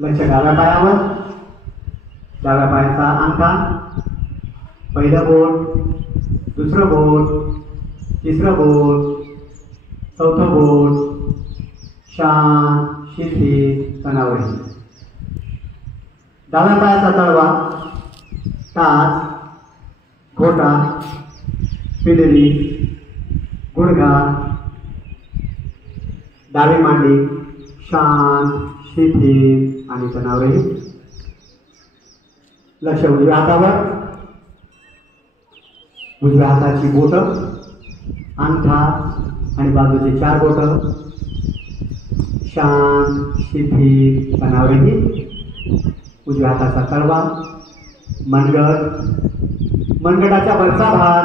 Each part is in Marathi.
लक्ष डाव्या पायावर, डाव्या पायाचा अंगठा, पहिलं बोट, दुसरं बोट, तिसरं बोट, चौथं बोट, शांत शिथिल तणावरहित. डाव्या पायाचा तळवा, टाच, घोटा, पिंडली, गुडघा, डावी मांडी शांत शिथिल आणि तणावरहित. लक्ष उजव्या हातावर, उजव्या हाताची बोट, अंगठा आणि बाजूचे 4 बोट शांत शिथिल तणावरहित. उजव्या हाताचा तळवा, मनगट, मनगटाच्या वरचा भाग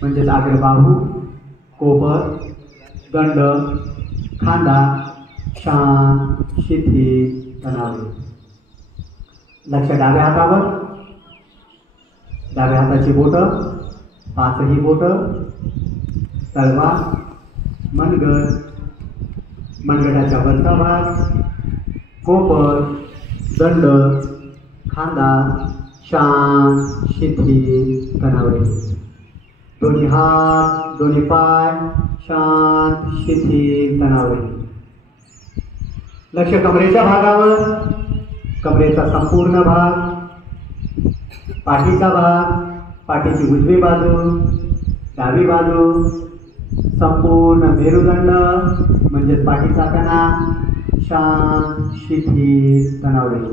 म्हणजेच अग्रबाहू, कोपर, दंड, खांदा शांत शिथिल तणावरहित. लक्ष डाव्या हातावर, डाव्या हाताची बोट, 5ही बोट, तळवा, मनगट, मनगटाच्या वरचा भाग, कोपर, दंड, खांदा शांत शिथिल तणावरहित. दोन्ही हात, दोन्ही पाय शांत शिथिल तणावरहित. लक्ष कमरेच्या भागावर, कमरेचा संपूर्ण भाग, पाठीचा भाग, पाठीची उजवी बाजू, डावी बाजू, संपूर्ण मेरुदंड म्हणजेच पाठीचा कणा शांत शिथिल तणावरहित.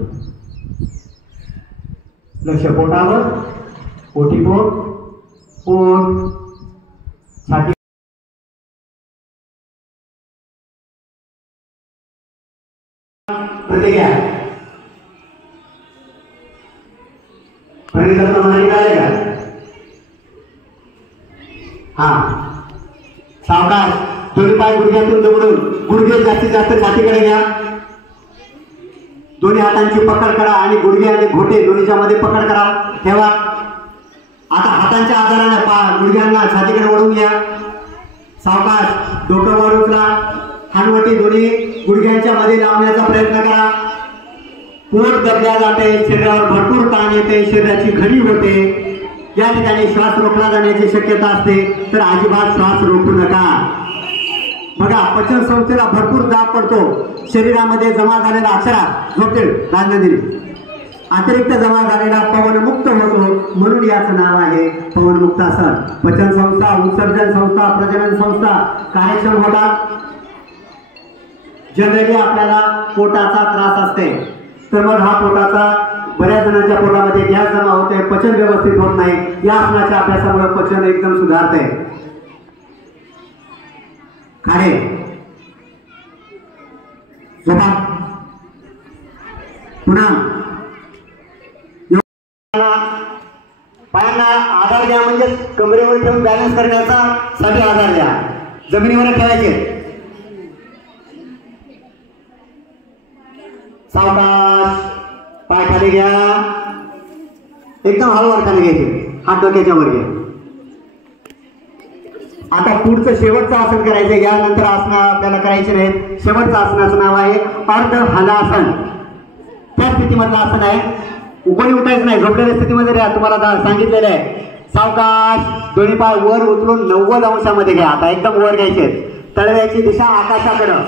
लक्ष पोटावर, पोटीपोट, पोट, छाती, प्रतिक्रिया का? हा, सावकाश. दोन्ही पाय गुडघ्यातून जवळून, गुडघे जास्तीत जास्त छातीकडे घ्या. दोन्ही हातांची पकड करा आणि गुडघे आणि घोटे दोन्हीच्या मध्ये पकड करा, ठेवा. आता हातांच्या आधाराने गुडघ्यांना छातीकडे ओढून घ्या. सावकाश. डोकं वर उचला, हानवटी दोन्ही गुडघ्यांच्या मध्ये लावण्याचा प्रयत्न करा. पोट दबल्या जाते, शरीरावर भरपूर ताण येते, शरीराची घडी होते. या ठिकाणी श्वास रोखला जाण्याची शक्यता असते, तर अजिबात श्वास रोखू नका. बघा, पचन संस्थेला भरपूर दाब पडतो. शरीरामध्ये जमा झालेला अक्षरा झोपते राजनंदिनी, अतिरिक्त जमा झालेला पवनमुक्त होतो, म्हणून याचं नाव आहे पवनमुक्तासन. पचन संस्था, उत्सर्जन संस्था, प्रजनन संस्था कार्यक्षम होतात. जनरली आपल्याला पोटाचा त्रास असते, तर मग हा पोटाचा, बऱ्याच जणांच्या पोटामध्ये गॅस जमा होते, पचन व्यवस्थित होत नाही. या आसनाच्या अभ्यासामुळे पचन एकदम सुधारते. खाणे झोपा. पुन्हा पायांना आधार द्या, म्हणजे कमरेवर ठेवून बॅलन्स करण्याचा साठी आधार द्या. जमिनीवर ठेवायचे. सावकाश. पाय खाली घ्या, एकदम हळूवार खाली घ्यायचे, हात डोक्याच्या वर घ्या. आता पुढचं शेवटचं आसन करायचं. यानंतर आसन आपल्याला करायचे नाहीत. शेवटचं आसनाचं नाव आहे अर्ध हलासन. त्या स्थितीमधलं आसन आहे. कोणी उठायचं नाही, झोपलेल्या स्थितीमध्ये राहा, तुम्हाला सांगितलेलं आहे. सावकाश. दोन्ही पाय वर उचलून 90 अंशामध्ये घ्या. आता एकदम वर घ्यायचे. तळव्याची दिशा आकाशाकडं.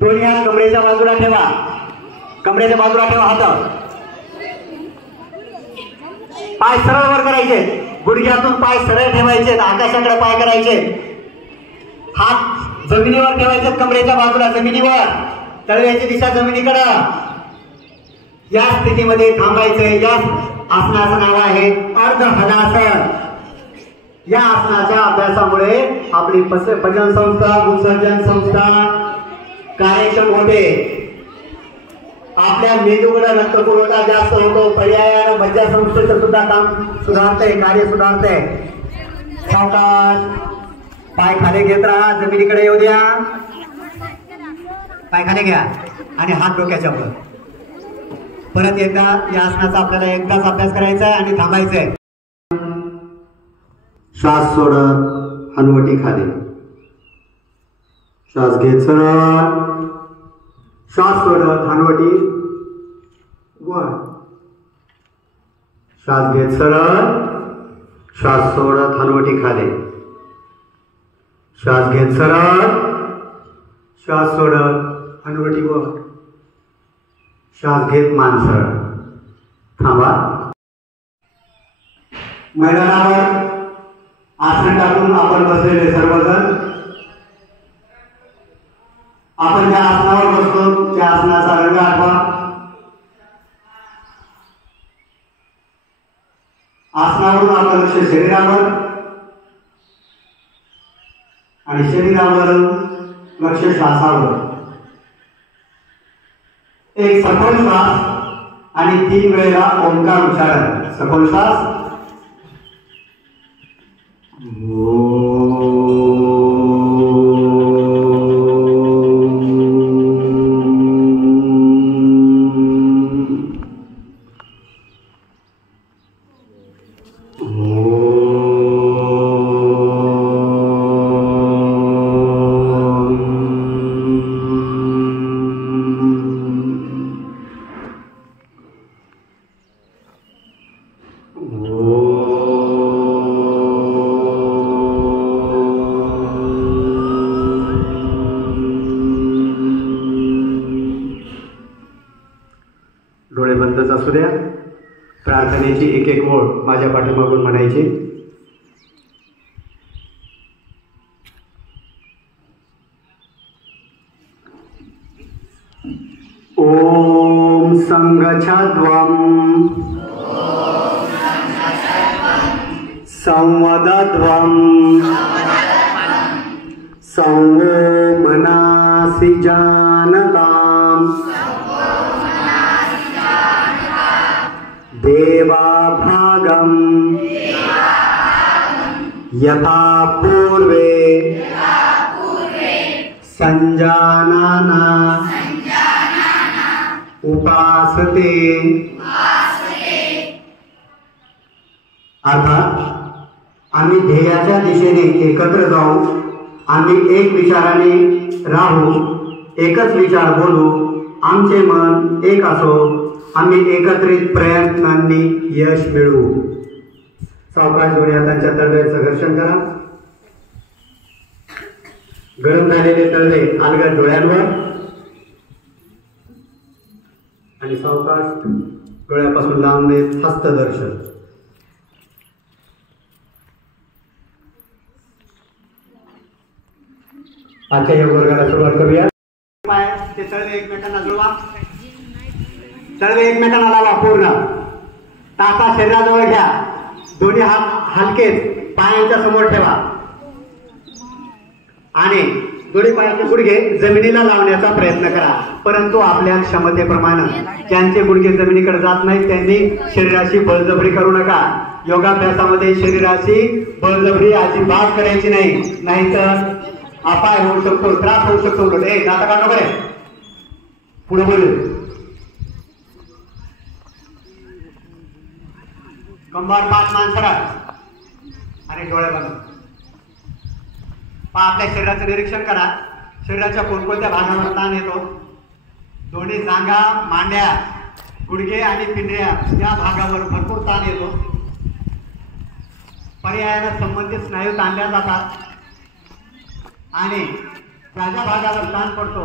दोन्ही हात कमरेच्या बाजूला ठेवा, कमरेच्या बाजूला ठेवा हात. पाय सरळ वर करायचे, गुडघ्यातून पाय सरळ ठेवायचे, आकाशाकडे पाय करायचे. हात जमिनीवर ठेवायचे, कमरेच्या बाजूला जमिनीवर, तळव्याची दिशा जमिनीकडे. या स्थितीमध्ये थांबायचे. या आसनाचं नाव आहे अर्ध हलासन. या आसनाच्या अभ्यासामुळे आपली पचन संस्था, उत्सर्जन संस्था कार्यक्षम होते. आपल्या मेंदूकडे रक्तपुरवठा जास्त होतो. पर्यायाने मज्जासंस्थेचं सुद्धा काम सुधारते, कार्य सुधारते. सावकाश. पाय खाली घेत राहा, जमिनीकडे येऊ द्या. पाय खाली घ्या आणि हात डोक्याच्या वर. परत एकदा या आसनाचा आपल्याला एकदाच अभ्यास करायचा आहे आणि थांबायचं आहे. श्वास सोडत हनुवटी खाली. श्वास घेत सरळ, श्वास सोडत हनुवटी वर. श्वास घेत सरळ. श्वास सोडत हनुवटी खाली. श्वास घेत सरळ. श्वास सोडत हनुवटी वर. श्वास घेत मान सरळ. थांबा. मैदानावर आसन टाकून आपण बसलेले सर्वजण आपण ज्या आसनावर बसतो त्या आसनाचा रंग आठवा. आसनावरून आपलं लक्ष शरीरावर आणि शरीरावर लक्ष श्वासावर. एक सखोल श्वास आणि 3 वेळेला ओंकार उच्चारण. सखोल श्वास. डोळे बंदच असू द्या. प्रार्थनेची एक एक ओळ माझ्या पाठीमागून म्हणायची. ओम संगच्छध्वं संवदध्वं संवो मनासि जानताम् देवा भागं यथा पूर्वे संजानाना उपासते. अर्थात आम्ही ध्येयाच्या दिशेने एकत्र जाऊ. आम्ही एक विचाराने राहू. एकच विचार बोलू. आमचे मन एक असो. आम्ही एकत्रित प्रयत्नांनी यश मिळवू. सावकाश दोन्ही हातांच्या तळव्याचं घर्षण करा. गरम झालेले तळवे अलगद डोळ्यांवर आणि सावकाश डोळ्यापासून लांब हस्तदर्शन. आजच्या योग वर्गाला सुरुवात करूया. ते तळवे एकमेकांना जुळवा. तळवे एकमेकांना लावा पूर्ण. टाचा शरीराजवळ घ्या. दोन्ही हात हलकेच पायांच्या समोर ठेवा आणि दोन्ही पायाचे गुडघे जमिनीला लावण्याचा प्रयत्न करा. परंतु आपल्या क्षमतेप्रमाणे ज्यांचे गुडघे जमिनीकडे जात नाहीत त्यांनी शरीराची बळजबरी करू नका. योगाभ्यासामध्ये शरीराची बळजबरी अजिबात करायची नाही. नाहीतर अपाय होऊ शकतो. त्रास होऊ शकतो. दाता काढ नको रे. पुढे बोलू. कंबर पाठ मान सरळ आणि डोळे बंद. आपल्या शरीराचं निरीक्षण करा. शरीराच्या कोणकोणत्या भागावर ताण येतो. दोन्ही जांघा, मांड्या, गुडघे आणि पिंढऱ्या या भागावर भरपूर ताण येतो. पर्यायाने संबंधित स्नायू ताणल्या जातात आणि ज्या ज्या भागावर ताण पडतो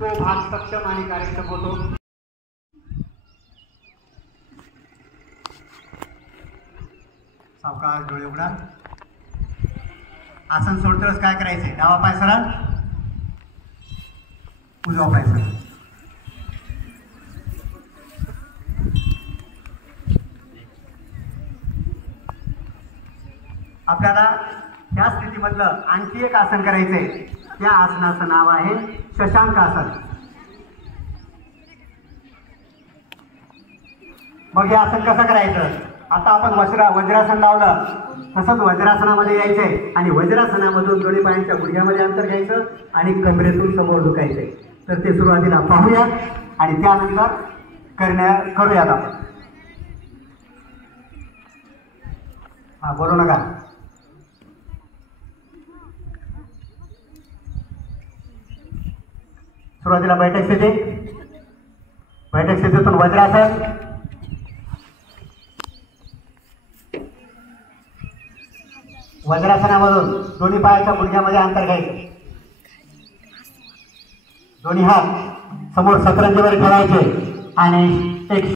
तो भाग सक्षम आणि कार्यक्षम होतो. सावकाश डोळे उघडा. आसन सोडतोच काय करायचंय. डावा पाय सरळ, उजवा पाय सरळ. आपल्याला त्या स्थितीमधलं आणखी एक आसन करायचंय. त्या आसनाचं नाव आहे शशांक आसन. मग हे आसन कसं करायचं. आता आपण वज्रासन लावलं तसंच वज्रासनामध्ये यायचंय आणि वज्रासनामधून दोन्ही पायांच्या गुडघ्यामध्ये अंतर घ्यायचं आणि कमरेतून समोर झुकायचंय. तर ते सुरुवातीला पाहूया आणि त्यानंतर करूयात आपण. हा बोलू नका. सुरुवातीला बैठक स्थिती, बैठक स्थितीतून वज्रासन, वज्रासनामधून दोन्ही पायाच्या गुडघ्यामध्ये अंतर घ्यायचं, दोन्ही हात समोर सतरंजीवर ठेवायचे आणि एक